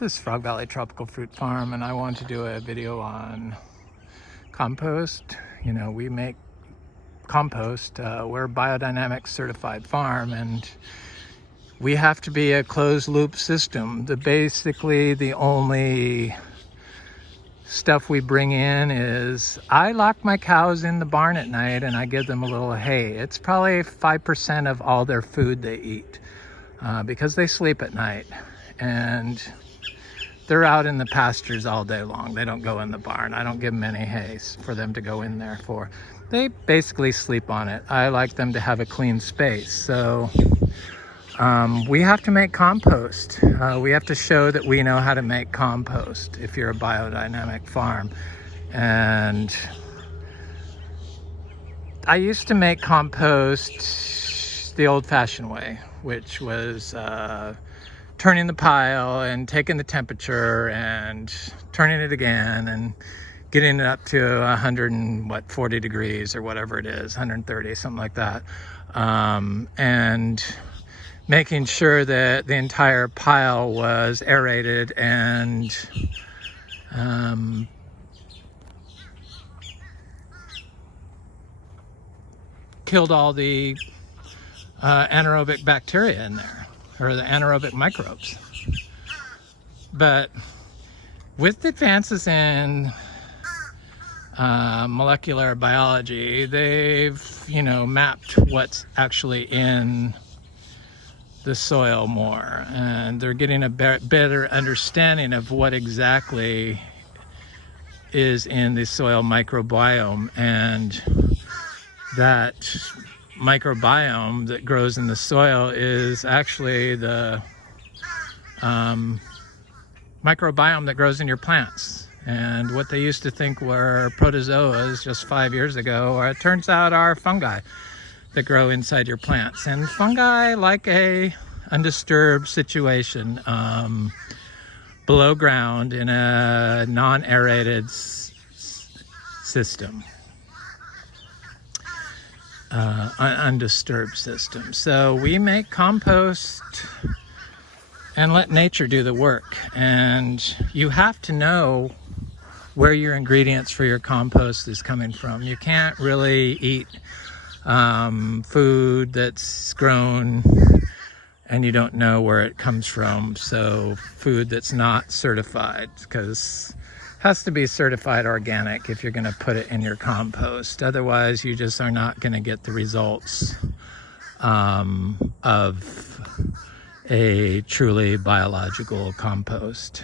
This is Frog Valley Tropical Fruit Farm, and I want to do a video on compost. You know, we make compost. We're a biodynamic certified farm, and we have to be a closed loop system. Basically the only stuff we bring in is, I lock my cows in the barn at night and I give them a little hay. It's probably 5% of all their food they eat because they sleep at night, and they're out in the pastures all day long. They don't go in the barn. I don't give them any hay for them to go in there for. They basically sleep on it. I like them to have a clean space. So we have to make compost. We have to show that we know how to make compost if you're a biodynamic farm. And I used to make compost the old-fashioned way, which was turning the pile and taking the temperature and turning it again and getting it up to 140 degrees or whatever it is, 130, something like that, and making sure that the entire pile was aerated and killed all the anaerobic bacteria in there, or the anaerobic microbes. But with advances in molecular biology, they've, mapped what's actually in the soil more, and they're getting a better understanding of what exactly is in the soil microbiome. And that microbiome that grows in the soil is actually the microbiome that grows in your plants. And what they used to think were protozoas just 5 years ago, it turns out are fungi that grow inside your plants. And fungi like a undisturbed situation below ground in a non-aerated system. Undisturbed system. So we make compost and let nature do the work. And you have to know where your ingredients for your compost is coming from. You can't really eat food that's grown and you don't know where it comes from. So food that's not certified, because has to be certified organic if you're going to put it in your compost. Otherwise, you just are not going to get the results of a truly biological compost.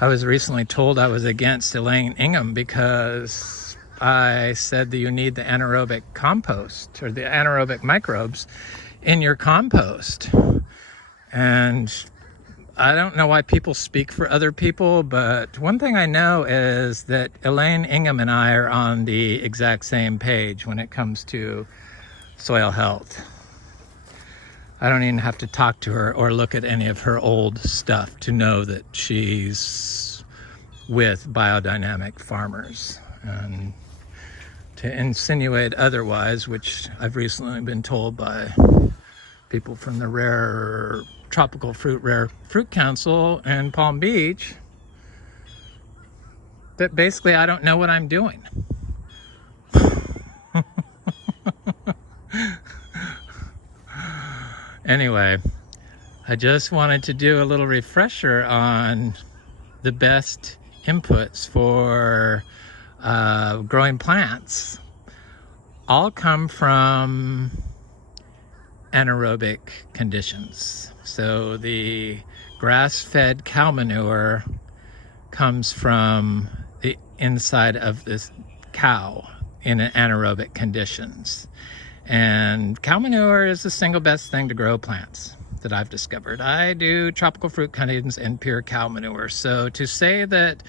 I was recently told I was against Elaine Ingham because I said that you need the anaerobic compost, or the anaerobic microbes in your compost. And I don't know why people speak for other people, but one thing I know is that Elaine Ingham and I are on the exact same page when it comes to soil health. I don't even have to talk to her or look at any of her old stuff to know that she's with biodynamic farmers. And to insinuate otherwise, which I've recently been told by people from the Rare Fruit Council in Palm Beach, that basically I don't know what I'm doing. Anyway, I just wanted to do a little refresher on the best inputs for growing plants. All come from anaerobic conditions. So the grass-fed cow manure comes from the inside of this cow in anaerobic conditions. And cow manure is the single best thing to grow plants that I've discovered. I do tropical fruit cuttings and pure cow manure. So to say that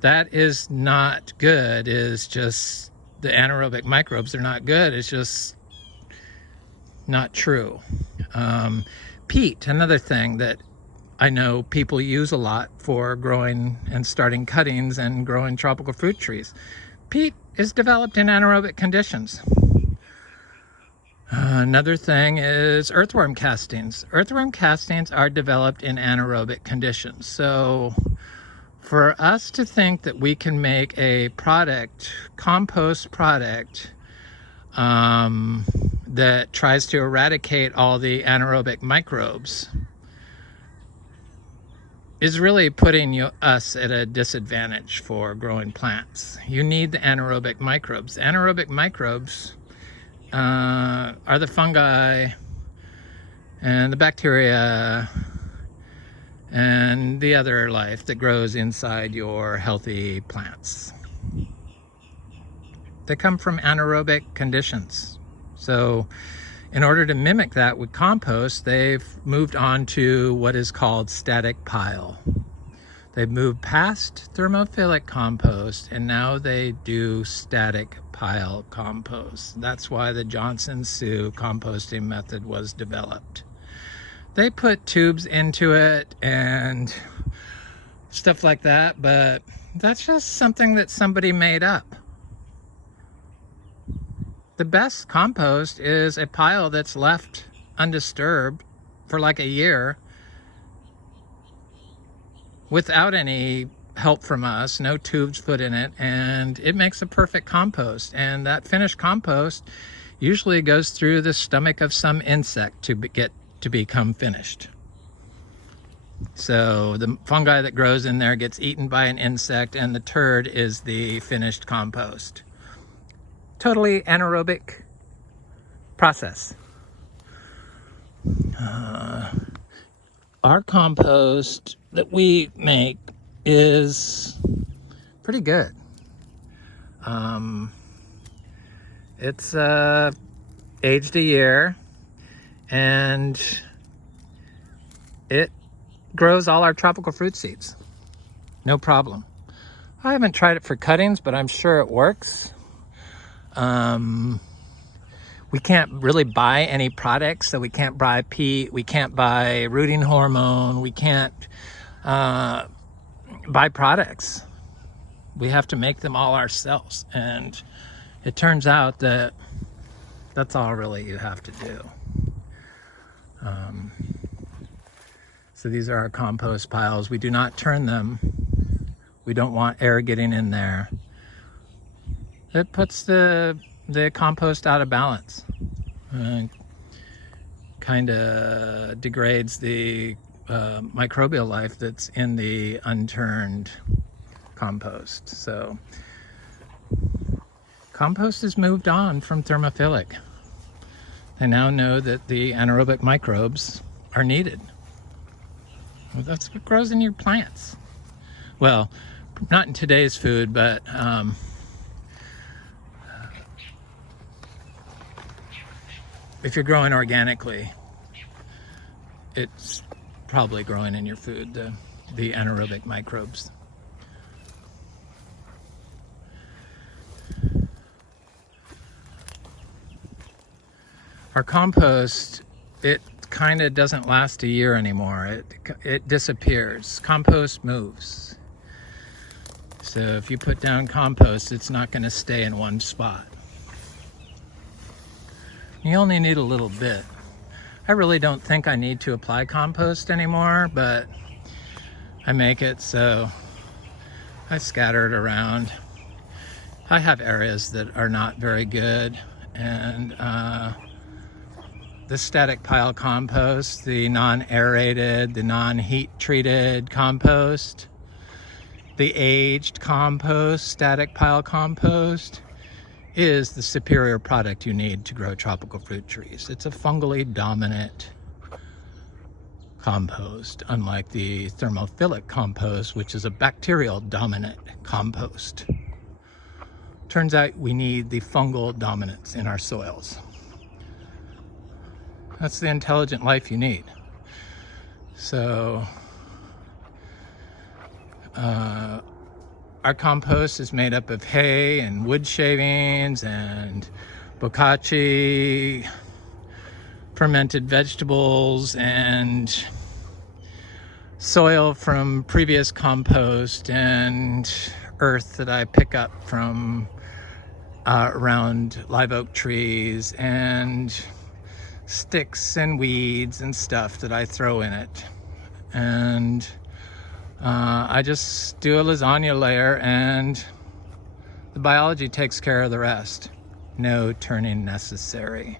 that is not good is just, the anaerobic microbes are not good, it's just not true. Peat, another thing that I know people use a lot for growing and starting cuttings and growing tropical fruit trees. Peat is developed in anaerobic conditions. Another thing is earthworm castings. Earthworm castings are developed in anaerobic conditions. So for us to think that we can make a product, compost product, that tries to eradicate all the anaerobic microbes is really putting us at a disadvantage for growing plants. You need the anaerobic microbes. Anaerobic microbes are the fungi and the bacteria and the other life that grows inside your healthy plants. They come from anaerobic conditions. So in order to mimic that with compost, they've moved on to what is called static pile. They've moved past thermophillic compost and now they do static pile compost. That's why the Johnson-Su composting method was developed. They put tubes into it and stuff like that, but that's just something that somebody made up. The best compost is a pile that's left undisturbed for like a year without any help from us, no tubes put in it, and it makes a perfect compost. And that finished compost usually goes through the stomach of some insect to become finished. So the fungi that grows in there gets eaten by an insect and the turd is the finished compost. Totally anaerobic process. Our compost that we make is pretty good. It's aged a year and it grows all our tropical fruit seeds. No problem. I haven't tried it for cuttings, but I'm sure it works. We can't really buy any products, so we can't buy peat, we can't buy rooting hormone, we can't buy products. We have to make them all ourselves, and it turns out that that's all really you have to do. So these are our compost piles. We do not turn them. We don't want air getting in there. It puts the compost out of balance. Kind of degrades the microbial life that's in the unturned compost. So compost has moved on from thermophillic. They now know that the anaerobic microbes are needed. Well, that's what grows in your plants. Well, not in today's food, but if you're growing organically, it's probably growing in your food, the anaerobic microbes. Our compost, it kind of doesn't last a year anymore. It disappears. Compost moves. So if you put down compost, it's not going to stay in one spot. You only need a little bit. I really don't think I need to apply compost anymore, but I make it so I scatter it around. I have areas that are not very good, and the static pile compost, the non-aerated, the non-heat treated compost, the aged compost, static pile compost, is the superior product you need to grow tropical fruit trees. It's a fungally dominant compost, unlike the thermophillic compost, which is a bacterial dominant compost. Turns out we need the fungal dominance in our soils. That's the intelligent life you need. So our compost is made up of hay and wood shavings and bokashi, fermented vegetables, and soil from previous compost and earth that I pick up from around live oak trees and sticks and weeds and stuff that I throw in it. And I just do a lasagna layer, and the biology takes care of the rest. No turning necessary.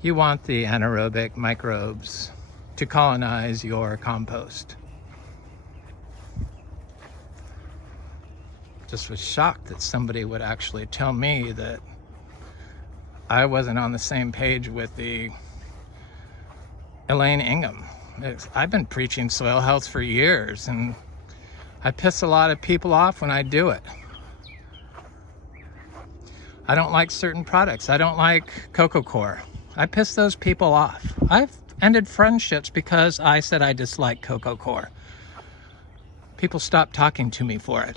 You want the anaerobic microbes to colonize your compost. Just was shocked that somebody would actually tell me that I wasn't on the same page with the Elaine Ingham. I've been preaching soil health for years, and I piss a lot of people off when I do it. I don't like certain products. I don't like Coco Core. I piss those people off. I've ended friendships because I said I dislike Coco Core. People stopped talking to me for it.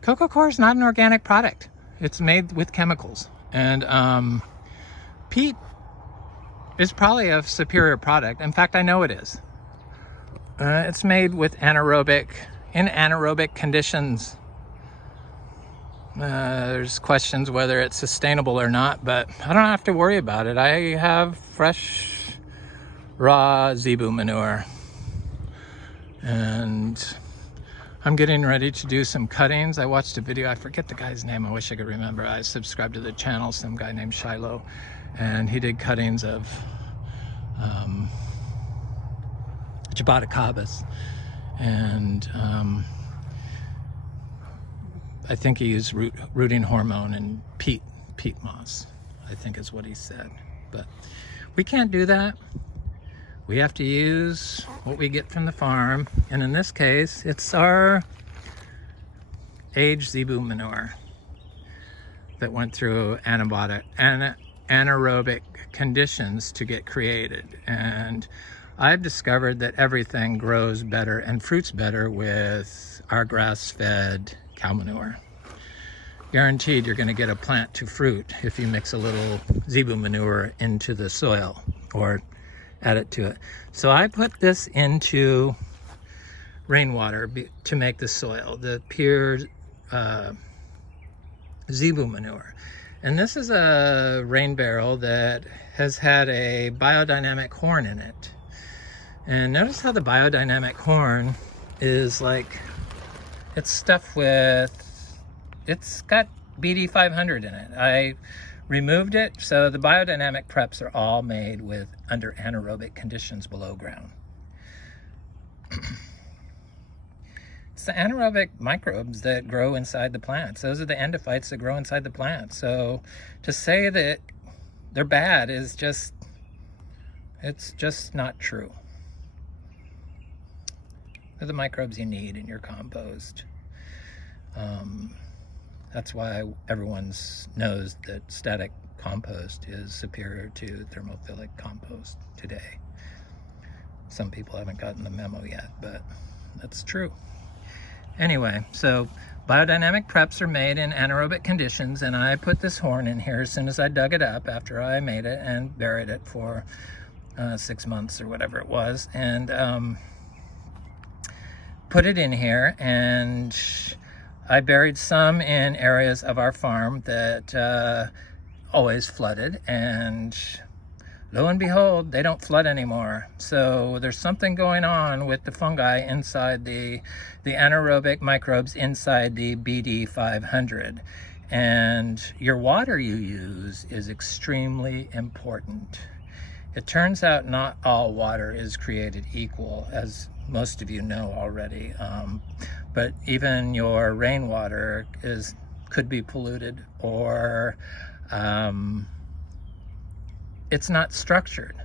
Coco Core is not an organic product. It's made with chemicals. And peat is probably a superior product. In fact, I know it is. It's made with in anaerobic conditions. There's questions whether it's sustainable or not, but I don't have to worry about it. I have fresh, raw zebu manure. And I'm getting ready to do some cuttings. I watched a video, I forget the guy's name, I wish I could remember. I subscribed to the channel, some guy named Shiloh, and he did cuttings of jaboticabas. And I think he used rooting hormone and peat moss, I think is what he said. But we can't do that. We have to use what we get from the farm. And in this case, it's our aged zebu manure that went through anaerobic conditions to get created. And I've discovered that everything grows better and fruits better with our grass-fed cow manure. Guaranteed you're going to get a plant to fruit if you mix a little zebu manure into the soil or add it to it. So I put this into rainwater to make the soil, the pure zebu manure. And this is a rain barrel that has had a biodynamic horn in it. And notice how the biodynamic horn is like, it's stuffed with, it's got BD 500 in it. I removed it, so the biodynamic preps are all made with under anaerobic conditions below ground. It's the anaerobic microbes that grow inside the plants. Those are the endophytes that grow inside the plant. So to say that they're bad is just, it's just not true. They're the microbes you need in your compost. That's why everyone knows that static compost is superior to thermophillic compost today. Some people haven't gotten the memo yet, but that's true. Anyway, so biodynamic preps are made in anaerobic conditions, and I put this horn in here as soon as I dug it up after I made it and buried it for 6 months or whatever it was, and put it in here. And I buried some in areas of our farm that always flooded, and lo and behold, they don't flood anymore. So there's something going on with the fungi inside the anaerobic microbes inside the BD 500. And your water you use is extremely important. It turns out not all water is created equal, as most of you know already. But even your rainwater could be polluted, or it's not structured.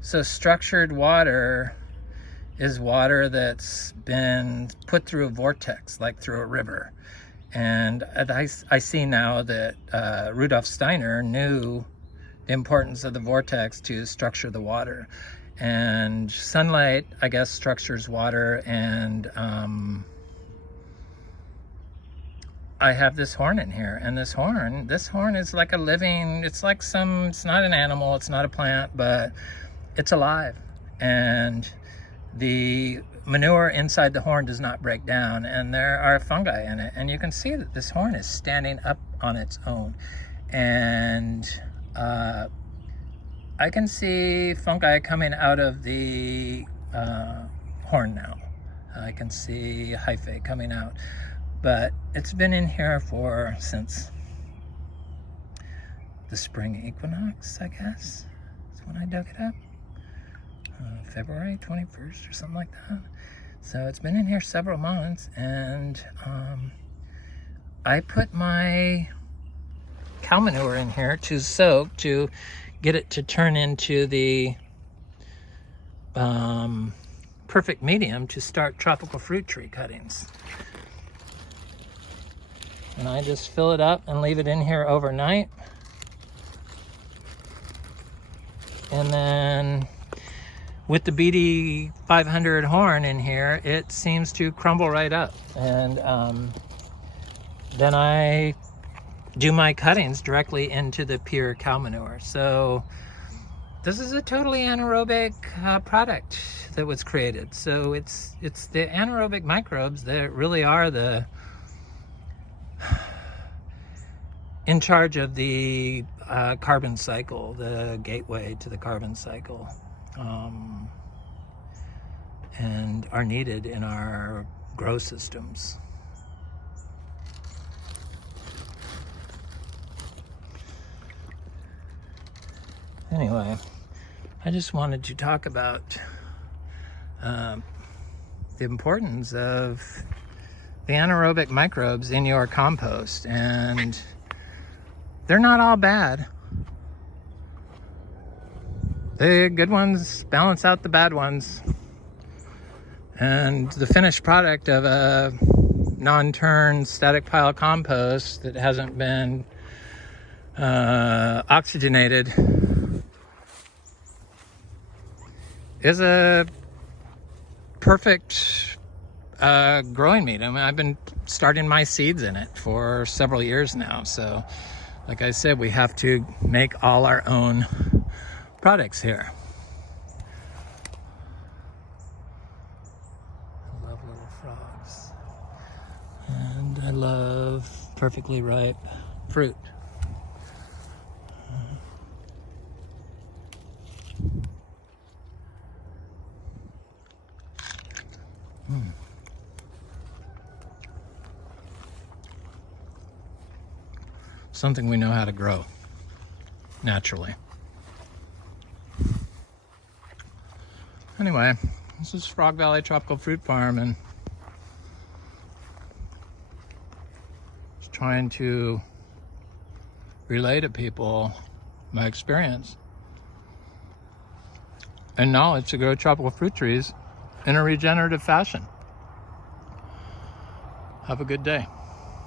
So structured water is water that's been put through a vortex, like through a river. And I see now that Rudolf Steiner knew the importance of the vortex to structure the water. And sunlight, I guess, structures water. And I have this horn in here, and this horn is like a living, it's like it's not an animal, it's not a plant, but it's alive. And the manure inside the horn does not break down, and there are fungi in it. And you can see that this horn is standing up on its own. And I can see fungi coming out of the horn now. I can see hyphae coming out, but it's been in here since the spring equinox, I guess. That's when I dug it up. February 21st or something like that. So it's been in here several months, and I put my cow manure in here to soak to get it to turn into the perfect medium to start tropical fruit tree cuttings. And I just fill it up and leave it in here overnight. And then with the BD 500 horn in here, it seems to crumble right up. And then I do my cuttings directly into the pure cow manure. So this is a totally anaerobic product that was created. So it's the anaerobic microbes that really are in charge of the carbon cycle, the gateway to the carbon cycle, and are needed in our grow systems. Anyway, I just wanted to talk about the importance of the anaerobic microbes in your compost, and they're not all bad. The good ones balance out the bad ones, and the finished product of a non-turn static pile compost that hasn't been oxygenated is a perfect growing medium. I've been starting my seeds in it for several years now. So, like I said, we have to make all our own products here. I love little frogs. And I love perfectly ripe fruit. Something we know how to grow naturally. Anyway, this is Frog Valley Tropical Fruit Farm, and just trying to relay to people my experience and knowledge to grow tropical fruit trees in a regenerative fashion. Have a good day.